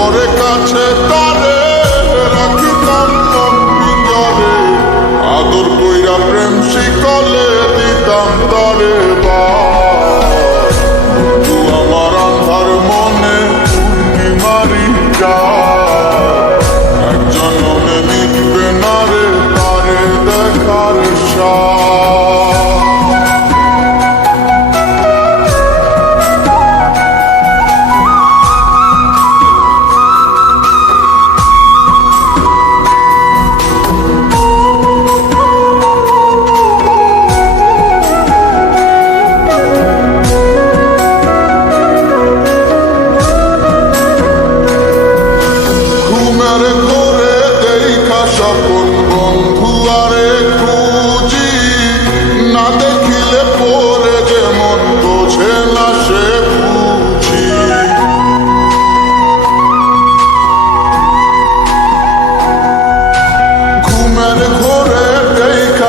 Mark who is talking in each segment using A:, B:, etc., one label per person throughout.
A: তোর কাছে তারে রাখিতাম আদর কইরা প্রেম শিখ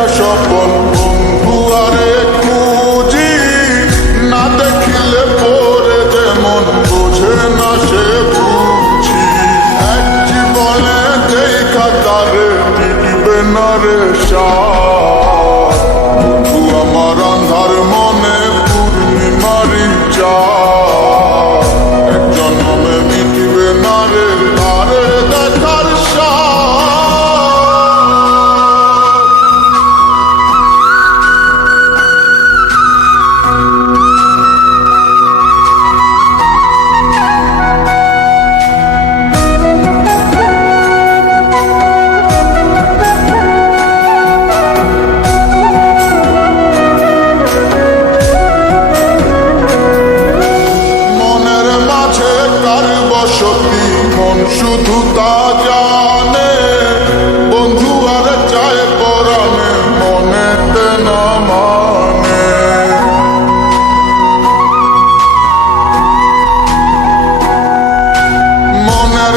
A: সফল বন্ধু আরেক মুজি না দেখিলে পরে যেমন বোঝে না সে বুঝি। এক জীবনে দেখা তারে টিকবে না রে শাহ সতী মন শুধু তা জানে। বন্ধু আর চায় পরাণে মনেতে না মানে। মনের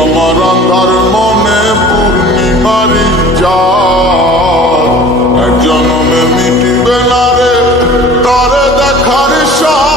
A: আমার আন্ধার মনে পূর্ণিমারি যার এক জন্মে মিটিবে না রে তারে দেখার সার